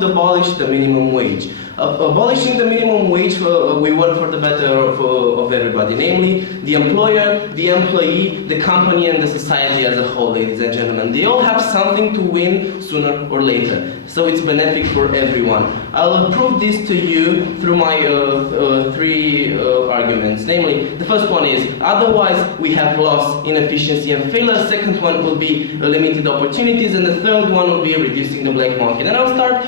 to abolish the minimum wage. Abolishing the minimum wage, we work for the better of everybody, namely the employer, the employee, the company, and the society as a whole, ladies and gentlemen. They all have something to win sooner or later, so it's benefic for everyone. I'll prove this to you through my three arguments. Namely, the first one is, otherwise we have loss, inefficiency, and failure. Second one will be limited opportunities, and the third one will be reducing the black market. And I'll start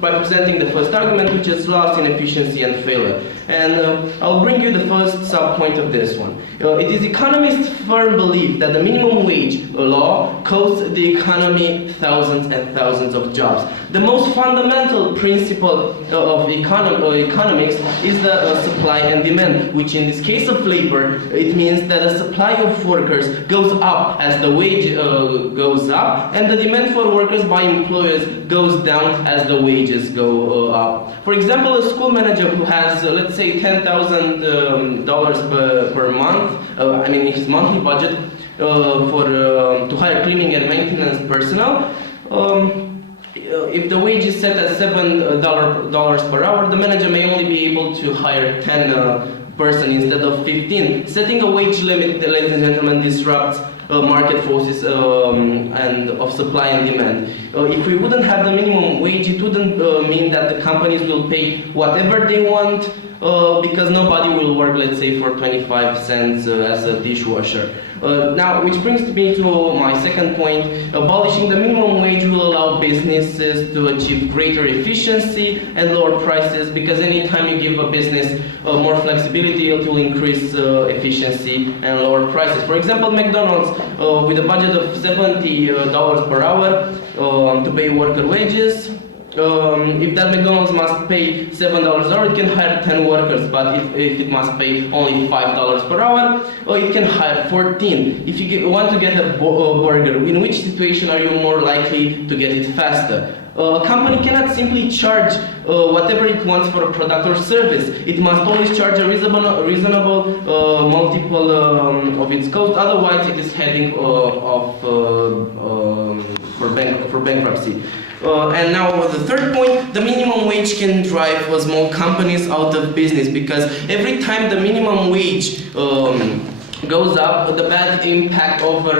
by presenting the first argument, which is loss, inefficiency, and failure. And I'll bring you the first sub-point of this one. It is economists' firm belief that the minimum wage law costs the economy thousands and thousands of jobs. The most fundamental principle of economics is the supply and demand, which in this case of labor, it means that the supply of workers goes up as the wage goes up, and the demand for workers by employers goes down as the wages go up. For example, a school manager who has, let's say, $10,000 per month, in his monthly budget to hire cleaning and maintenance personnel, if the wage is set at $7 per hour, the manager may only be able to hire 10 person instead of 15. Setting a wage limit, ladies and gentlemen, disrupts market forces and of supply and demand. If we wouldn't have the minimum wage, it wouldn't mean that the companies will pay whatever they want, because nobody will work, let's say, for 25 cents as a dishwasher. Now, which brings me to my second point. Abolishing the minimum wage will allow businesses to achieve greater efficiency and lower prices, because anytime you give a business more flexibility, it will increase efficiency and lower prices. For example, McDonald's, with a budget of $70 per hour to pay worker wages, if that McDonald's must pay $7 an hour, it can hire 10 workers, but if it must pay only $5 per hour, it can hire 14. If you want to get a burger, in which situation are you more likely to get it faster? A company cannot simply charge whatever it wants for a product or service. It must always charge a reasonable multiple of its cost, otherwise it is heading for bankruptcy. And now the third point, the minimum wage can drive small companies out of business, because every time the minimum wage goes up, the bad impact over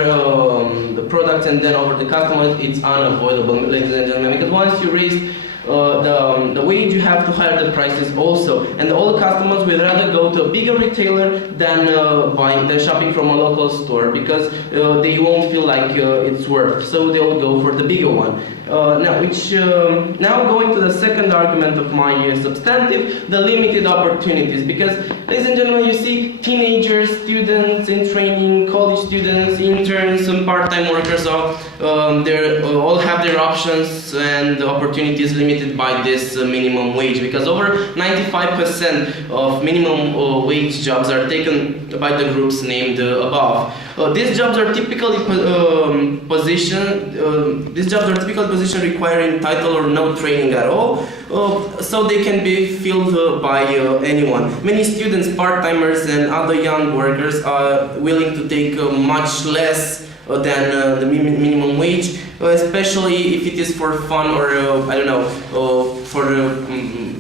the products and then over the customers, it's unavoidable, ladies and gentlemen, because once you raise the wage, you have to hire the prices also, and all the customers will rather go to a bigger retailer than shopping from a local store, because they won't feel like it's worth, so they'll go for the bigger one. Now going to the second argument of my substantive, the limited opportunities, because, ladies and gentlemen, you see teenagers, students in training, college students, interns, and part-time workers, they all have their options and opportunities limited by this minimum wage, because over 95% of minimum wage jobs are taken by the groups named above. These jobs are typically position requiring title or no training at all, so they can be filled by anyone. Many students, part-timers, and other young workers are willing to take much less than the minimum wage, especially if it is for fun or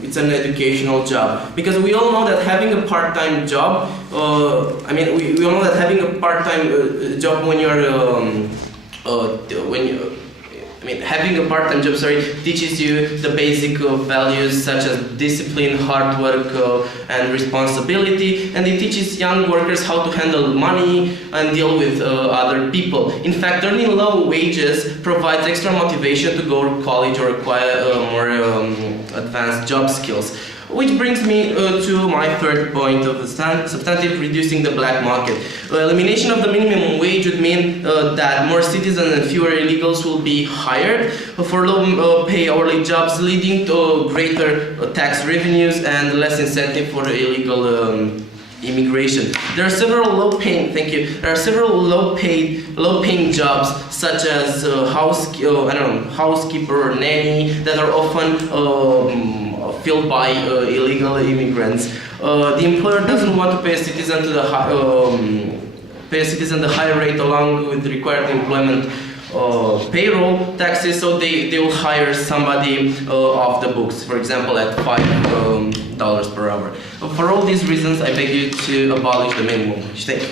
it's an educational job. Because we all know that having a part-time job, we all know that having a part-time job when you're having a part-time job, teaches you the basic values such as discipline, hard work, and responsibility, and it teaches young workers how to handle money and deal with other people. In fact, earning low wages provides extra motivation to go to college or acquire more advanced job skills. Which brings me to my third point of the substantive, reducing the black market. Elimination of the minimum wage would mean that more citizens and fewer illegals will be hired for low-pay hourly jobs, leading to greater tax revenues and less incentive for illegal immigration. There are several low-paying jobs such as housekeeper or nanny that are often filled by illegal immigrants. The employer doesn't want to pay a citizen the higher rate along with required employment payroll taxes, so they will hire somebody off the books, for example, at $5 per hour. For all these reasons, I beg you to abolish the minimum wage. Thank you.